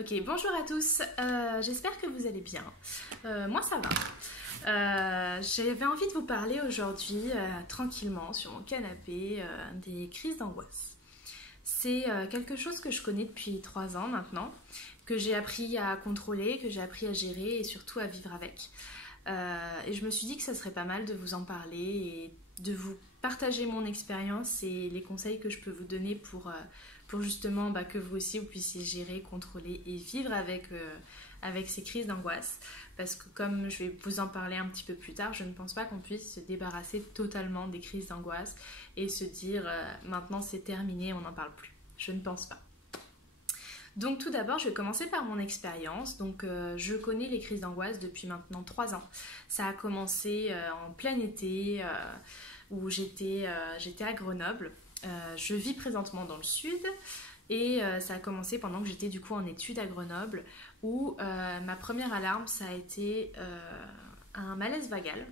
Ok, bonjour à tous, j'espère que vous allez bien. Moi ça va. J'avais envie de vous parler aujourd'hui tranquillement sur mon canapé des crises d'angoisse. C'est quelque chose que je connais depuis 3 ans maintenant, que j'ai appris à contrôler, que j'ai appris à gérer et surtout à vivre avec. Et je me suis dit que ça serait pas mal de vous en parler et de vous partager mon expérience et les conseils que je peux vous donner pour justement que vous aussi vous puissiez gérer, contrôler et vivre avec ces crises d'angoisse. Parce que comme je vais vous en parler un petit peu plus tard, je ne pense pas qu'on puisse se débarrasser totalement des crises d'angoisse et se dire maintenant c'est terminé, on n'en parle plus. Je ne pense pas. Donc tout d'abord, je vais commencer par mon expérience. Donc je connais les crises d'angoisse depuis maintenant 3 ans. Ça a commencé en plein été où j'étais à Grenoble. Je vis présentement dans le sud et ça a commencé pendant que j'étais du coup en études à Grenoble où ma première alarme ça a été un malaise vagal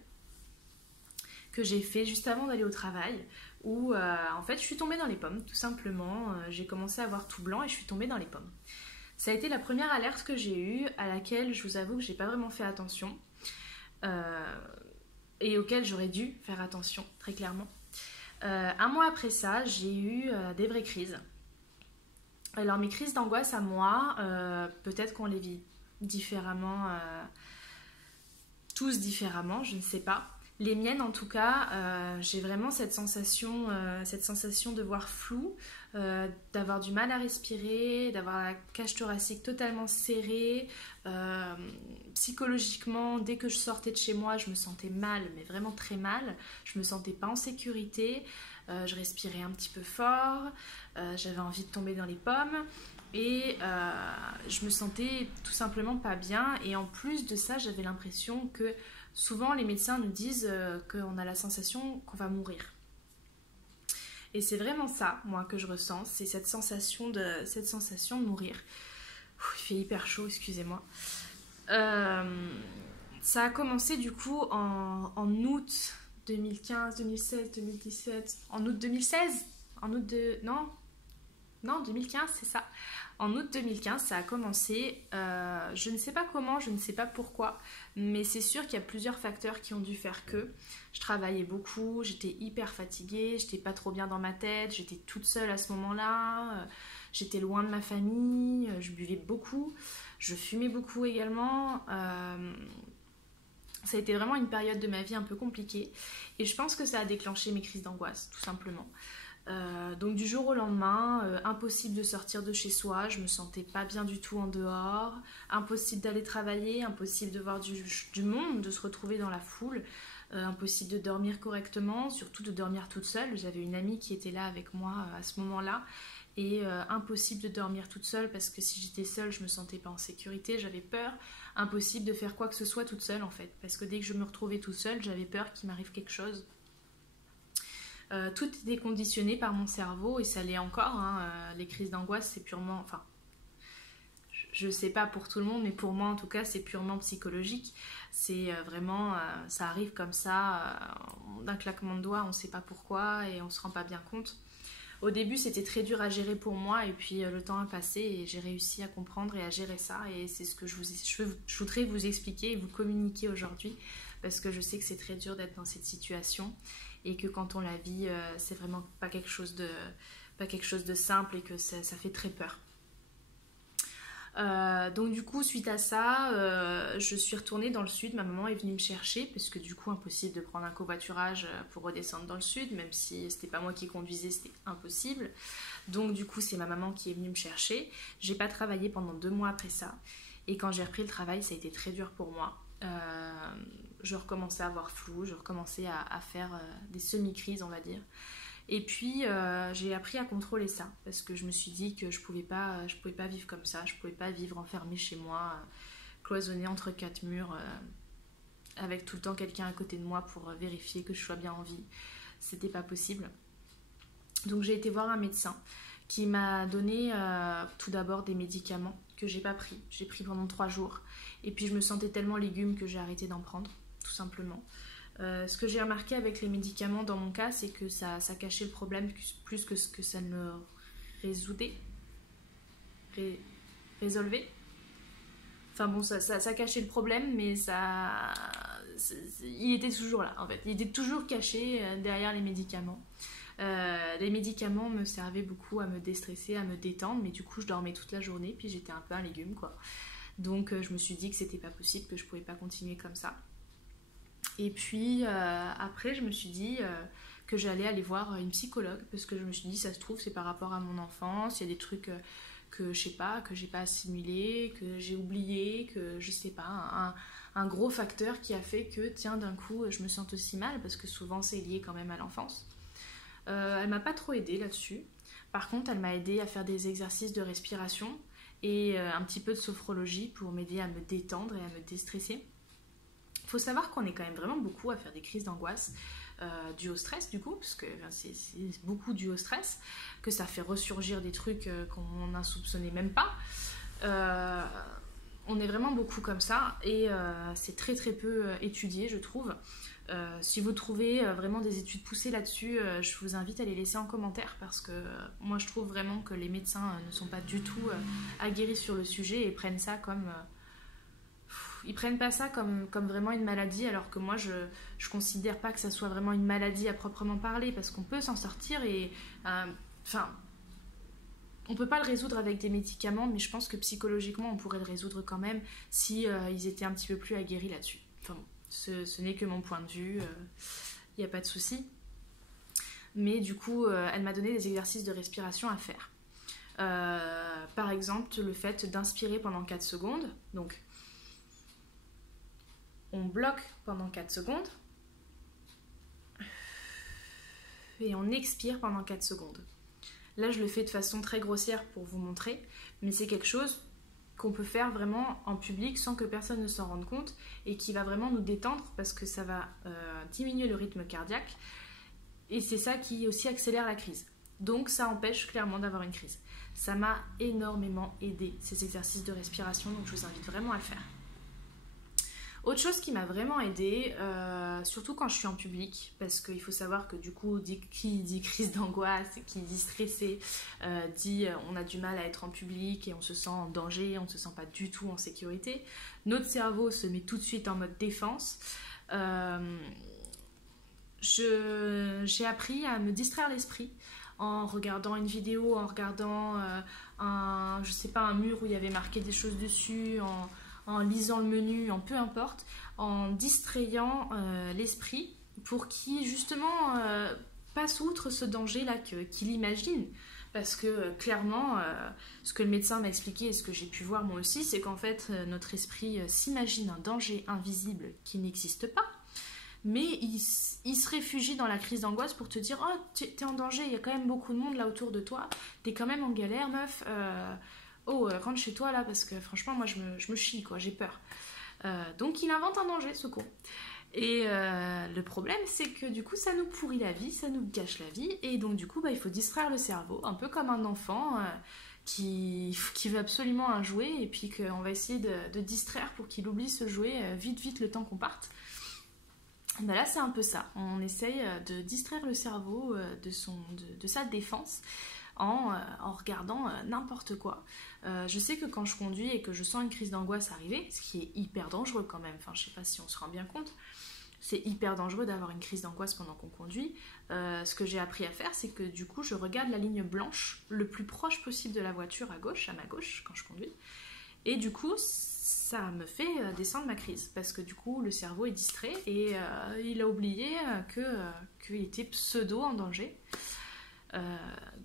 que j'ai fait juste avant d'aller au travail où en fait je suis tombée dans les pommes tout simplement. J'ai commencé à voir tout blanc et je suis tombée dans les pommes. Ça a été la première alerte que j'ai eue à laquelle je vous avoue que j'ai pas vraiment fait attention et auquel j'aurais dû faire attention très clairement. Un mois après ça, j'ai eu des vraies crises. Alors mes crises d'angoisse à moi, peut-être qu'on les vit différemment, tous différemment, je ne sais pas. Les miennes en tout cas, j'ai vraiment cette sensation de voir flou, d'avoir du mal à respirer, d'avoir la cage thoracique totalement serrée. Psychologiquement, dès que je sortais de chez moi, je me sentais mal, mais vraiment très mal. Je me sentais pas en sécurité, je respirais un petit peu fort, j'avais envie de tomber dans les pommes. Et je me sentais tout simplement pas bien. Et en plus de ça, j'avais l'impression que souvent les médecins nous disent qu'on a la sensation qu'on va mourir. Et c'est vraiment ça, moi, que je ressens. C'est cette sensation de mourir. Il fait hyper chaud, excusez-moi. Ça a commencé du coup en août 2015, 2016, 2017. En août 2016 En août de... Non, 2015, c'est ça. En août 2015, ça a commencé. Je ne sais pas comment, je ne sais pas pourquoi, mais c'est sûr qu'il y a plusieurs facteurs qui ont dû faire que. Je travaillais beaucoup, j'étais hyper fatiguée, j'étais pas trop bien dans ma tête, j'étais toute seule à ce moment-là, j'étais loin de ma famille, je buvais beaucoup, je fumais beaucoup également. Ça a été vraiment une période de ma vie un peu compliquée et je pense que ça a déclenché mes crises d'angoisse, tout simplement. Donc du jour au lendemain, impossible de sortir de chez soi, je me sentais pas bien du tout en dehors, impossible d'aller travailler, impossible de voir du monde, de se retrouver dans la foule, impossible de dormir correctement, surtout de dormir toute seule. J'avais une amie qui était là avec moi à ce moment-là et impossible de dormir toute seule parce que si j'étais seule, je me sentais pas en sécurité, j'avais peur, impossible de faire quoi que ce soit toute seule en fait, parce que dès que je me retrouvais toute seule, j'avais peur qu'il m'arrive quelque chose. Tout était conditionné par mon cerveau et ça l'est encore. Les crises d'angoisse, c'est purement... Enfin, je sais pas pour tout le monde, mais pour moi en tout cas, c'est purement psychologique. C'est vraiment... ça arrive comme ça, d'un claquement de doigts, on sait pas pourquoi et on se rend pas bien compte. Au début, c'était très dur à gérer pour moi et puis le temps a passé et j'ai réussi à comprendre et à gérer ça. Et c'est ce que je voudrais vous expliquer et vous communiquer aujourd'hui parce que je sais que c'est très dur d'être dans cette situation. Et que quand on la vit, c'est vraiment pas quelque chose de simple et que ça fait très peur. Donc du coup, suite à ça, je suis retournée dans le sud. Ma maman est venue me chercher parce que du coup, impossible de prendre un covoiturage pour redescendre dans le sud, même si c'était pas moi qui conduisais, c'était impossible. Donc du coup, c'est ma maman qui est venue me chercher. J'ai pas travaillé pendant 2 mois après ça. Et quand j'ai repris le travail, ça a été très dur pour moi. Je recommençais à avoir flou, je recommençais à faire des semi-crises on va dire et puis j'ai appris à contrôler ça parce que je me suis dit que je pouvais pas vivre comme ça, je pouvais pas vivre enfermée chez moi, cloisonnée entre 4 murs avec tout le temps quelqu'un à côté de moi pour vérifier que je sois bien en vie, c'était pas possible. Donc j'ai été voir un médecin qui m'a donné tout d'abord des médicaments que j'ai pas pris, j'ai pris pendant 3 jours et puis je me sentais tellement légume que j'ai arrêté d'en prendre tout simplement. Ce que j'ai remarqué avec les médicaments dans mon cas, c'est que ça cachait le problème plus que ce que ça ne résolvait. Enfin bon, ça cachait le problème, mais il était toujours là, en fait. Il était toujours caché derrière les médicaments. Les médicaments me servaient beaucoup à me déstresser, à me détendre, mais du coup, je dormais toute la journée, puis j'étais un peu un légume, quoi. Donc, je me suis dit que c'était pas possible, que je pouvais pas continuer comme ça. Et puis, après, je me suis dit que j'allais aller voir une psychologue, parce que je me suis dit, ça se trouve, c'est par rapport à mon enfance, il y a des trucs que je sais pas, que j'ai pas assimilé, que j'ai oublié, que je sais pas, un gros facteur qui a fait que, tiens, d'un coup, je me sente aussi mal, parce que souvent, c'est lié quand même à l'enfance. Elle m'a pas trop aidée là-dessus. Par contre, elle m'a aidée à faire des exercices de respiration et un petit peu de sophrologie pour m'aider à me détendre et à me déstresser. Il faut savoir qu'on est quand même vraiment beaucoup à faire des crises d'angoisse dues au stress du coup, parce que c'est beaucoup dû au stress, que ça fait ressurgir des trucs qu'on n'a soupçonné même pas. On est vraiment beaucoup comme ça et c'est très très peu étudié, je trouve. Si vous trouvez vraiment des études poussées là-dessus, je vous invite à les laisser en commentaire parce que moi je trouve vraiment que les médecins ne sont pas du tout aguerris sur le sujet et prennent ça comme... ils prennent pas ça comme vraiment une maladie, alors que moi je considère pas que ça soit vraiment une maladie à proprement parler, parce qu'on peut s'en sortir et... on peut pas le résoudre avec des médicaments, mais je pense que psychologiquement on pourrait le résoudre quand même si ils étaient un petit peu plus aguerris là-dessus. Enfin bon, ce n'est que mon point de vue, il n'y a pas de souci. Mais du coup, elle m'a donné des exercices de respiration à faire. Par exemple, le fait d'inspirer pendant 4 secondes. Donc, on bloque pendant 4 secondes et on expire pendant 4 secondes. Là, je le fais de façon très grossière pour vous montrer, mais c'est quelque chose qu'on peut faire vraiment en public sans que personne ne s'en rende compte et qui va vraiment nous détendre parce que ça va diminuer le rythme cardiaque et c'est ça qui aussi accélère la crise. Donc ça empêche clairement d'avoir une crise. Ça m'a énormément aidé, ces exercices de respiration, donc je vous invite vraiment à le faire. Autre chose qui m'a vraiment aidée, surtout quand je suis en public, parce qu'il faut savoir que du coup, qui dit crise d'angoisse, qui dit stressé, dit on a du mal à être en public et on se sent en danger, on ne se sent pas du tout en sécurité. Notre cerveau se met tout de suite en mode défense. J'ai appris à me distraire l'esprit en regardant une vidéo, en regardant un mur où il y avait marqué des choses dessus, en lisant le menu, en peu importe, en distrayant l'esprit pour qu'il justement passe outre ce danger-là qu'il imagine. Parce que clairement, ce que le médecin m'a expliqué et ce que j'ai pu voir moi aussi, c'est qu'en fait, notre esprit s'imagine un danger invisible qui n'existe pas, mais il se réfugie dans la crise d'angoisse pour te dire « Oh, t'es en danger, il y a quand même beaucoup de monde là autour de toi, t'es quand même en galère, meuf. Rentre chez toi là parce que franchement moi je me chie quoi, j'ai peur. » Donc il invente un danger ce con. Et le problème c'est que du coup ça nous pourrit la vie, ça nous gâche la vie et donc du coup il faut distraire le cerveau, un peu comme un enfant qui veut absolument un jouet et puis qu'on va essayer de distraire pour qu'il oublie ce jouet vite le temps qu'on parte. Ben là c'est un peu ça, on essaye de distraire le cerveau de sa défense en regardant n'importe quoi. Je sais que quand je conduis et que je sens une crise d'angoisse arriver, ce qui est hyper dangereux quand même, enfin je sais pas si on se rend bien compte, c'est hyper dangereux d'avoir une crise d'angoisse pendant qu'on conduit. Ce que j'ai appris à faire, c'est que du coup je regarde la ligne blanche le plus proche possible de la voiture à ma gauche quand je conduis, et du coup ça me fait descendre ma crise, parce que du coup le cerveau est distrait et il a oublié qu'il était pseudo en danger.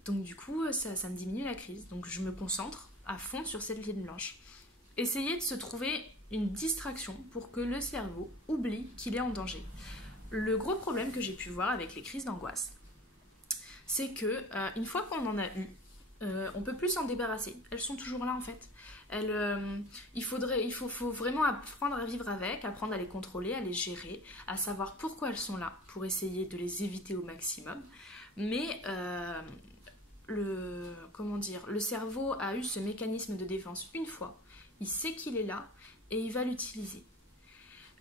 Donc du coup ça me diminue la crise, donc je me concentre à fond sur cette ligne blanche. Essayez de se trouver une distraction pour que le cerveau oublie qu'il est en danger. Le gros problème que j'ai pu voir avec les crises d'angoisse, c'est que une fois qu'on en a eu, on peut plus s'en débarrasser. Elles sont toujours là en fait. Il faut vraiment apprendre à vivre avec, apprendre à les contrôler, à les gérer, à savoir pourquoi elles sont là, pour essayer de les éviter au maximum. Mais le cerveau a eu ce mécanisme de défense une fois, il sait qu'il est là et il va l'utiliser.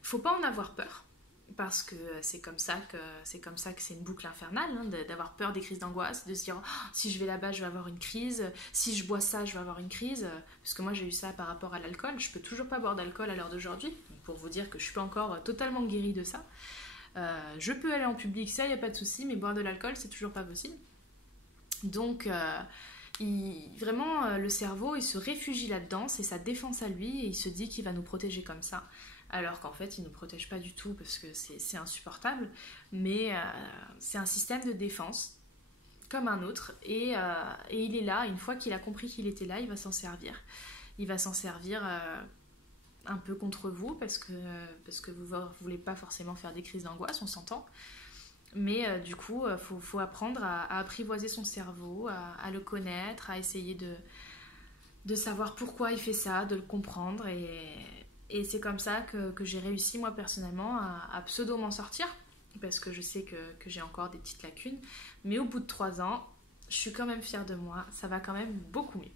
Faut pas en avoir peur, parce que c'est comme ça que c'est une boucle infernale, hein, d'avoir peur des crises d'angoisse, de se dire oh, si je vais là-bas je vais avoir une crise, si je bois ça je vais avoir une crise, parce que moi j'ai eu ça par rapport à l'alcool, je peux toujours pas boire d'alcool à l'heure d'aujourd'hui, pour vous dire que je suis pas encore totalement guérie de ça. Je peux aller en public, ça y a pas de souci, mais boire de l'alcool c'est toujours pas possible. Donc vraiment le cerveau il se réfugie là-dedans, c'est sa défense à lui et il se dit qu'il va nous protéger comme ça. Alors qu'en fait, il ne nous protège pas du tout parce que c'est insupportable, mais c'est un système de défense comme un autre, et il est là, une fois qu'il a compris qu'il était là, il va s'en servir. Il va s'en servir un peu contre vous, parce que vous ne voulez pas forcément faire des crises d'angoisse, on s'entend, mais du coup, faut apprendre à apprivoiser son cerveau, à le connaître, à essayer de savoir pourquoi il fait ça, de le comprendre, et c'est comme ça que j'ai réussi, moi, personnellement, à pseudo m'en sortir, parce que je sais que j'ai encore des petites lacunes. Mais au bout de 3 ans, je suis quand même fière de moi. Ça va quand même beaucoup mieux.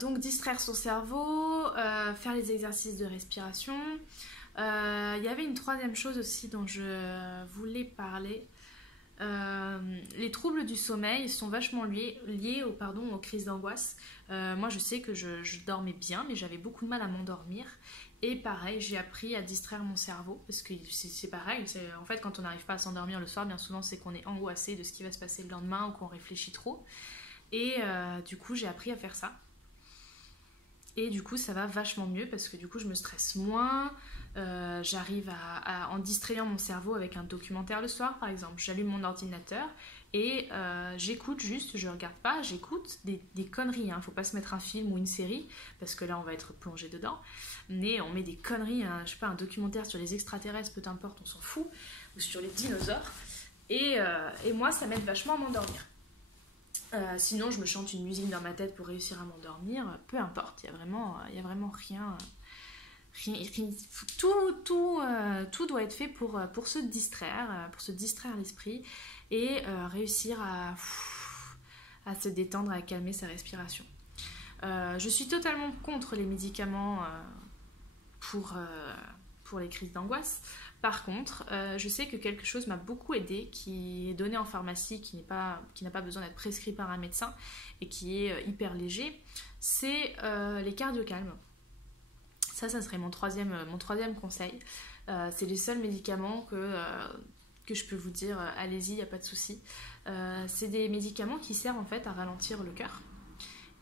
Donc, distraire son cerveau, faire les exercices de respiration. Il y avait une troisième chose aussi dont je voulais parler. Les troubles du sommeil sont vachement liés aux crises d'angoisse. Moi je sais que je dormais bien, mais j'avais beaucoup de mal à m'endormir, et pareil j'ai appris à distraire mon cerveau, parce que c'est pareil, en fait quand on n'arrive pas à s'endormir le soir, bien souvent c'est qu'on est angoissé de ce qui va se passer le lendemain ou qu'on réfléchit trop, et du coup j'ai appris à faire ça. Et du coup, ça va vachement mieux parce que du coup, je me stresse moins. J'arrive en distrayant mon cerveau avec un documentaire le soir, par exemple. J'allume mon ordinateur et j'écoute juste, je regarde pas, j'écoute des conneries. Faut pas se mettre un film ou une série parce que là, on va être plongé dedans. Mais on met des conneries, je sais pas, un documentaire sur les extraterrestres, peu importe, on s'en fout, ou sur les dinosaures. Et moi, ça m'aide vachement à m'endormir. Sinon, je me chante une musique dans ma tête pour réussir à m'endormir. Peu importe, il y a vraiment rien. Tout doit être fait pour se distraire l'esprit et réussir à se détendre, à calmer sa respiration. Je suis totalement contre les médicaments pour les crises d'angoisse. Par contre, je sais que quelque chose m'a beaucoup aidé, qui est donné en pharmacie, qui n'a pas besoin d'être prescrit par un médecin et qui est hyper léger, c'est les cardiocalmes. Ça serait mon troisième conseil. C'est les seuls médicaments que je peux vous dire, allez-y, il n'y a pas de souci. C'est des médicaments qui servent en fait à ralentir le cœur.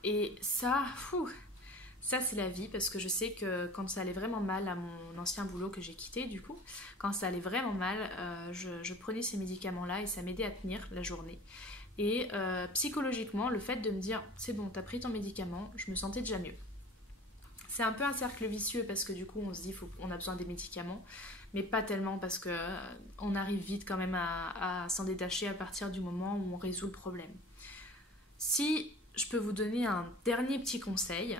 Et ça, c'est la vie, parce que je sais que quand ça allait vraiment mal à mon ancien boulot que j'ai quitté, du coup, quand ça allait vraiment mal, je prenais ces médicaments-là et ça m'aidait à tenir la journée. Et psychologiquement, le fait de me dire c'est bon, t'as pris ton médicament, je me sentais déjà mieux. C'est un peu un cercle vicieux parce que du coup, on se dit on a besoin des médicaments, mais pas tellement parce que on arrive vite quand même à s'en détacher à partir du moment où on résout le problème. Si je peux vous donner un dernier petit conseil,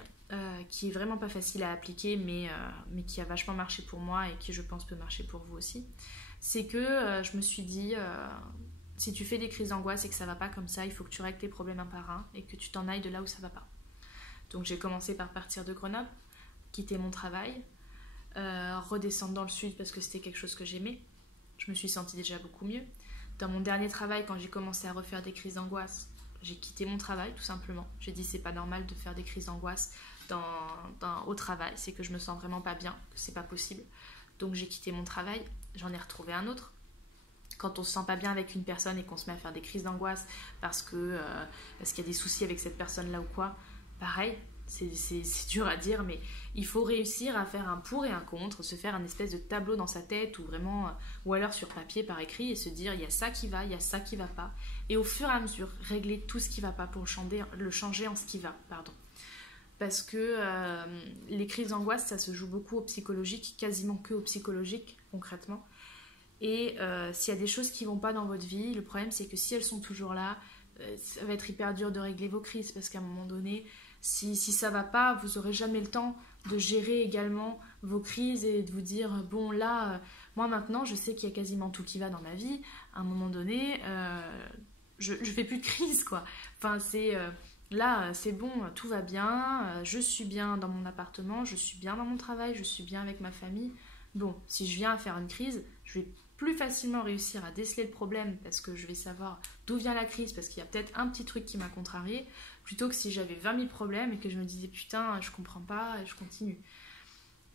qui est vraiment pas facile à appliquer, mais qui a vachement marché pour moi et qui je pense peut marcher pour vous aussi, c'est que je me suis dit si tu fais des crises d'angoisse et que ça va pas comme ça, il faut que tu règles tes problèmes un par un et que tu t'en ailles de là où ça va pas. Donc j'ai commencé par partir de Grenoble, quitter mon travail, redescendre dans le sud parce que c'était quelque chose que j'aimais. Je me suis sentie déjà beaucoup mieux. Dans mon dernier travail, quand j'ai commencé à refaire des crises d'angoisse, j'ai quitté mon travail tout simplement. J'ai dit c'est pas normal de faire des crises d'angoisse au travail, c'est que je me sens vraiment pas bien, que c'est pas possible. Donc j'ai quitté mon travail, j'en ai retrouvé un autre. Quand on se sent pas bien avec une personne et qu'on se met à faire des crises d'angoisse parce qu'il y a des soucis avec cette personne-là ou quoi, pareil, c'est dur à dire, mais il faut réussir à faire un pour et un contre, se faire un espèce de tableau dans sa tête ou alors sur papier par écrit et se dire il y a ça qui va, il y a ça qui va pas, et au fur et à mesure régler tout ce qui va pas pour le changer en ce qui va, parce que les crises d'angoisse ça se joue beaucoup au psychologique, quasiment que au psychologique concrètement, et s'il y a des choses qui vont pas dans votre vie, le problème c'est que si elles sont toujours là, ça va être hyper dur de régler vos crises, parce qu'à un moment donné, si ça va pas, vous aurez jamais le temps de gérer également vos crises et de vous dire bon là, moi maintenant je sais qu'il y a quasiment tout qui va dans ma vie, à un moment donné je fais plus de crise quoi. Enfin là c'est bon, tout va bien, je suis bien dans mon appartement, je suis bien dans mon travail, je suis bien avec ma famille, bon, si je viens à faire une crise, je vais plus facilement réussir à déceler le problème parce que je vais savoir d'où vient la crise, parce qu'il y a peut-être un petit truc qui m'a contrarié, plutôt que si j'avais 20 000 problèmes et que je me disais putain, je comprends pas et je continue.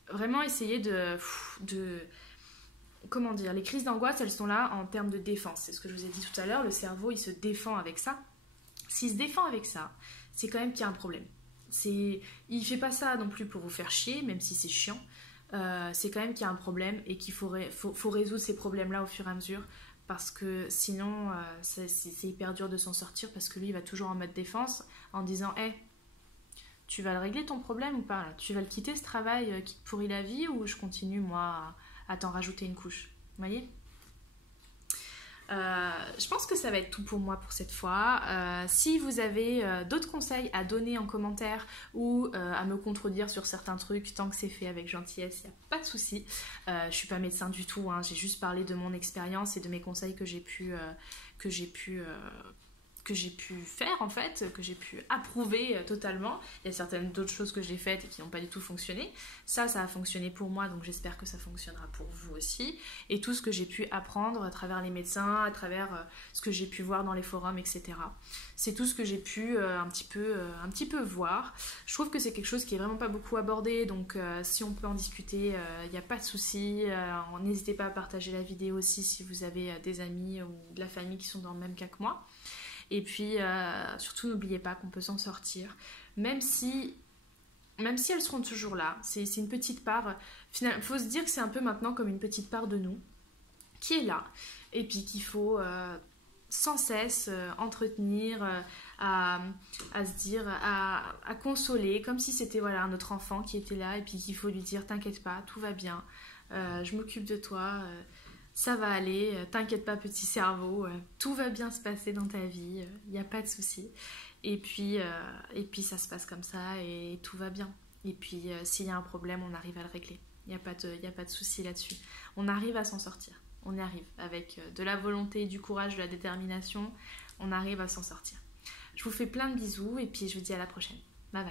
Vraiment essayer de comment dire, les crises d'angoisse, elles sont là en termes de défense. C'est ce que je vous ai dit tout à l'heure, le cerveau, il se défend avec ça. S'il se défend avec ça, c'est quand même qu'il y a un problème. Il fait pas ça non plus pour vous faire chier, même si c'est chiant. C'est quand même qu'il y a un problème et qu'il faut résoudre ces problèmes-là au fur et à mesure, parce que sinon, c'est hyper dur de s'en sortir, parce que lui, il va toujours en mode défense, en disant « Hey, tu vas le régler ton problème ou pas là? Tu vas le quitter ce travail qui te pourrit la vie, ou je continue, moi, à t'en rajouter une couche ?» Vous voyez? Je pense que ça va être tout pour moi pour cette fois. Si vous avez d'autres conseils à donner en commentaire ou à me contredire sur certains trucs, tant que c'est fait avec gentillesse, il n'y a pas de souci. Je suis pas médecin du tout, hein, j'ai juste parlé de mon expérience et de mes conseils que j'ai pu faire en fait, que j'ai pu approuver totalement. Il y a certaines d'autres choses que j'ai faites et qui n'ont pas du tout fonctionné. Ça a fonctionné pour moi, donc j'espère que ça fonctionnera pour vous aussi. Et tout ce que j'ai pu apprendre à travers les médecins, à travers ce que j'ai pu voir dans les forums, etc. C'est tout ce que j'ai pu un petit peu voir. Je trouve que c'est quelque chose qui est vraiment pas beaucoup abordé, donc si on peut en discuter, il n'y a pas de souci. N'hésitez pas à partager la vidéo aussi si vous avez des amis ou de la famille qui sont dans le même cas que moi. Et puis, surtout, n'oubliez pas qu'on peut s'en sortir. Même si elles seront toujours là, c'est une petite part. Il faut se dire que c'est un peu maintenant comme une petite part de nous qui est là. Et puis qu'il faut sans cesse entretenir, à se dire, à consoler, comme si c'était voilà, notre enfant qui était là. Et puis qu'il faut lui dire, t'inquiète pas, tout va bien, je m'occupe de toi. Ça va aller, t'inquiète pas petit cerveau, tout va bien se passer dans ta vie, il n'y a pas de souci. Et puis ça se passe comme ça et tout va bien. Et puis s'il y a un problème, on arrive à le régler. Il n'y a pas de souci là-dessus. On arrive à s'en sortir. On y arrive. Avec de la volonté, du courage, de la détermination, on arrive à s'en sortir. Je vous fais plein de bisous et puis je vous dis à la prochaine. Bye bye.